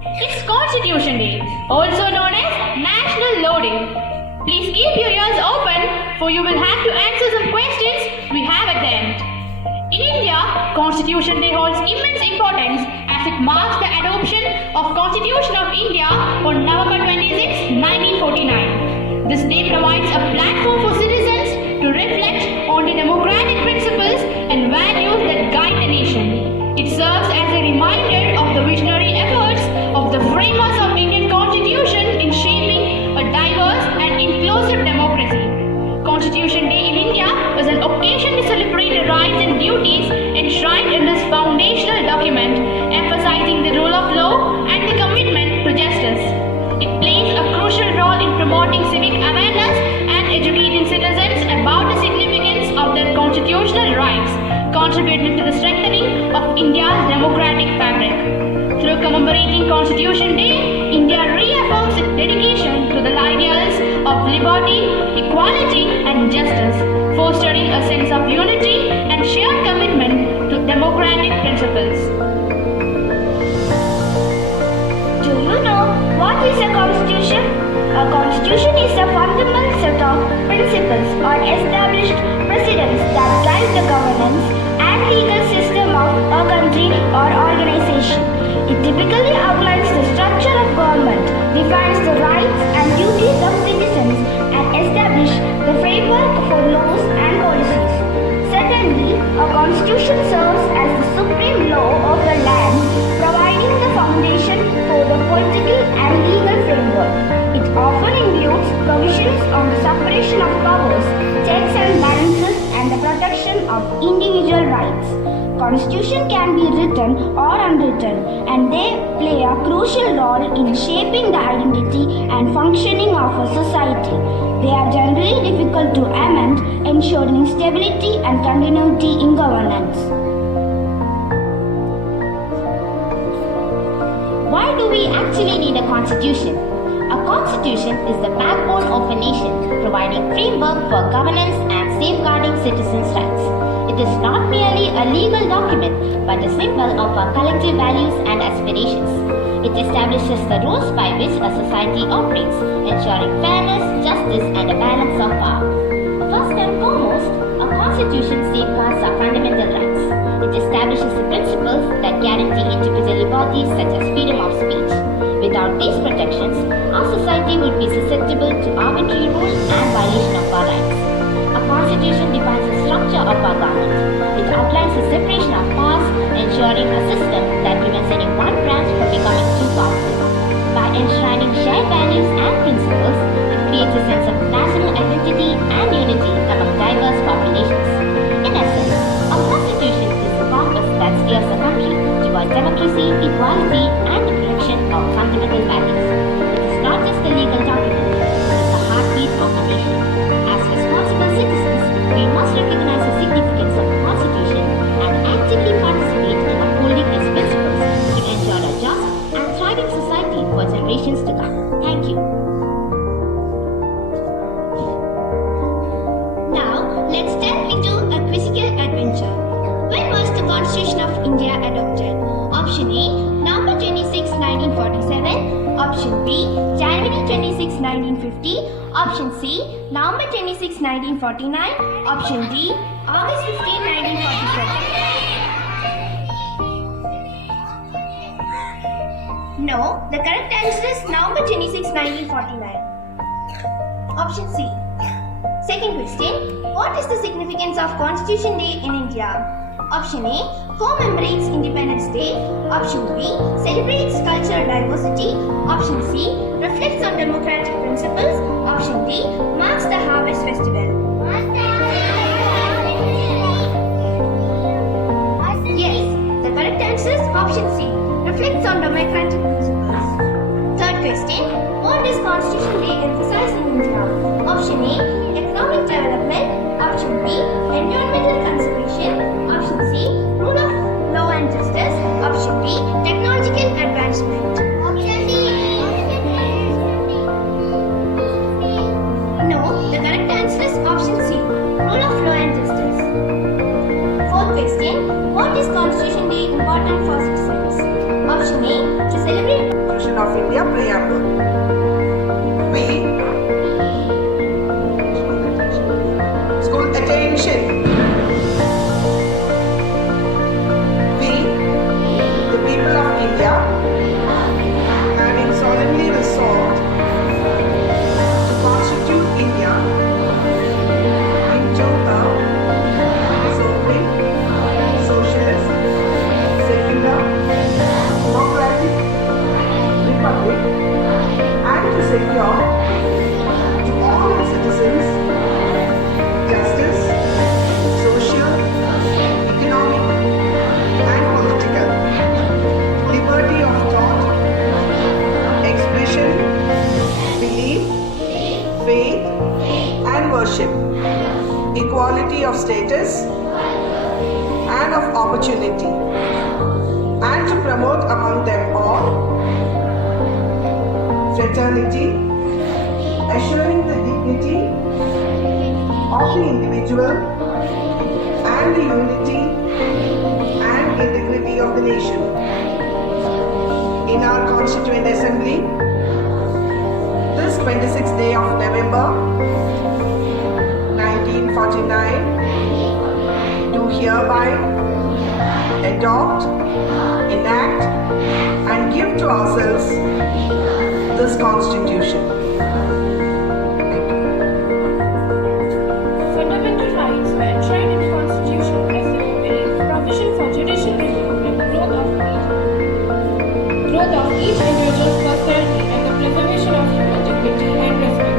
It's Constitution Day, also known as National Law Day. Please keep your ears open, for you will have to answer some questions we have at the end. In India, Constitution Day holds immense importance as it marks the adoption of Constitution of India on November 26, 1949. This day provides a platform for citizens to reflect on the democratic principles and values that guide the nation. It serves as a reminder of the visionary efforts of the framers of Indian Constitution in shaping a diverse and inclusive democracy. Constitution Day in India is an occasion to celebrate the rights and duties enshrined in this foundational document, emphasizing the rule of law and the commitment to justice. It plays a crucial role in promoting civic awareness and educating citizens about the significance of their constitutional rights, contributing to the strengthening of India's democratic fabric. Through commemorating Constitution Day, India reaffirms its dedication to the ideals of liberty, equality, and justice, fostering a sense of unity and shared commitment to democratic principles. Do you know what is a constitution? A constitution is a fundamental set of principles or established precedents that guide the governance and legal system of a country or organization. It typically outlines the structure of government, defines the rights and duties of citizens, and establishes the framework for laws and policies. Secondly, a constitution serves as the supreme law of a land, providing the foundation for the political and legal framework. It often includes provisions on the separation of powers, checks and balances, and the protection of individual rights. Constitution can be written or unwritten, and they play a crucial role in shaping the identity and functioning of a society. They are generally difficult to amend, ensuring stability and continuity in governance. Why do we actually need a constitution? A constitution is the backbone of a nation, providing framework for governance and safeguarding citizens' rights. It is not merely a legal document, but a symbol of our collective values and aspirations. It establishes the rules by which a society operates, ensuring fairness, justice, and a balance of power. First and foremost, a constitution safeguards our fundamental rights. It establishes the principles that guarantee individual liberties such as freedom of speech. Without these protections, our society would be susceptible to arbitrary rule and violation of our rights. A constitution defines the structure of our government. It outlines the separation of powers, ensuring a system that prevents any one branch from becoming too powerful. By enshrining shared values and principles, it creates a sense of national identity and unity among diverse populations. In essence, a constitution is the compass that steers a country towards democracy, equality, and the protection of fundamental values. It is not just a legal document, it is the heartbeat of the nation. As responsible citizens, we must recognize the significance of the Constitution and actively participate in upholding its principles to ensure a just and thriving society for generations to come. Thank you. Now, let's delve into a quizzical adventure. When was the Constitution of India adopted? Option A, November 26, 1947. Option B, January 26, 1950. Option C, November 26, 1949. Option D, August 15, 1947. No, the correct answer is November 26, 1949. Option C. Second question, what is the significance of Constitution Day in India? Option A, commemorates Independence Day. Option B, celebrates cultural diversity. Option C, reflects on democratic principles. Option D, marks the Harvest Festival. Yes, the correct answer is option C, reflects on democratic principles. Third question, what does Constitution Day emphasize in India? Option A, economic development. Option B, environmental conservation. Option C, rule of law and justice. Option D, technological advancement. Option D. No, the correct answer is option C, rule of law and justice. Fourth question, what is Constitution Day important for citizens? Option A, to celebrate of India Preamble. School attention. We, the people of India, having solemnly resolved to constitute India into a sovereign, socialist, secular, democratic republic, and to secure to all its citizens justice, social, economic, and political, liberty of thought, expression, belief, faith, and worship, equality of status and of opportunity, and to promote among them all fraternity, assuring the dignity of the individual and the unity and integrity of the nation. In our Constituent Assembly, this 26th day of November 1949, do hereby adopt, enact, and give to ourselves this Constitution. Fundamental rights were enshrined in the Constitution as they obey provision for judicial review and the growth of each individual's personality and the preservation of human dignity and respect.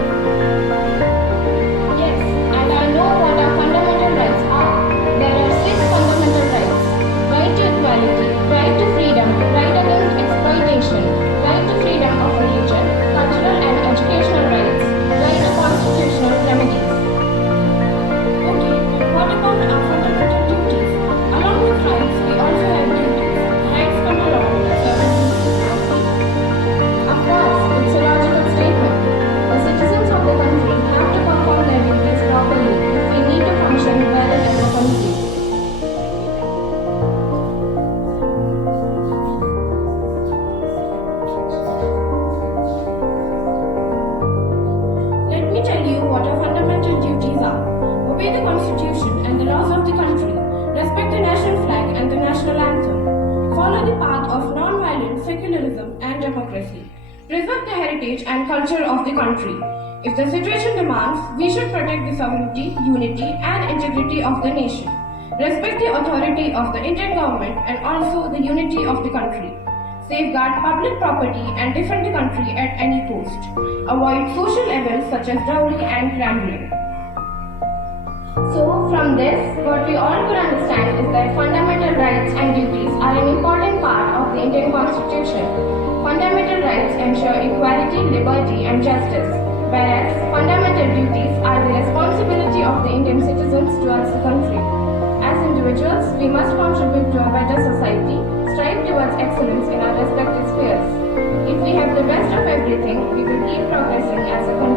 Yes, and I know what our fundamental rights are. There are 6 fundamental rights: right to equality, right to freedom, right against exploitation, right to freedom of religion, cultural and educational rights, right to constitutional remedies. Okay, but what about our fundamental duties? Along with rights, we also have duties. Rights come along with certain duties of people. Of course, it's a logical statement. The citizens of the country have to perform their duties properly if we need to function well as a country. Let me tell you what our fundamental duties are. Obey the Constitution and the laws of the country. Respect the national flag and the national anthem. Follow the path of non-violent secularism and democracy. Preserve the heritage and culture of the country. If the situation demands, we should protect the sovereignty, unity, and integrity of the nation. Respect the authority of the Indian government and also the unity of the country. Safeguard public property and defend the country at any cost. Avoid social evils such as dowry and gambling. So, from this, what we all could understand is that fundamental rights and duties are an important part of the Indian Constitution. Fundamental rights ensure equality, liberty, and justice, whereas fundamental duties are the responsibility of the Indian citizens towards the country. As individuals, we must contribute to a better society, strive towards excellence in our respective spheres. If we have the best of everything, we will keep progressing as a country.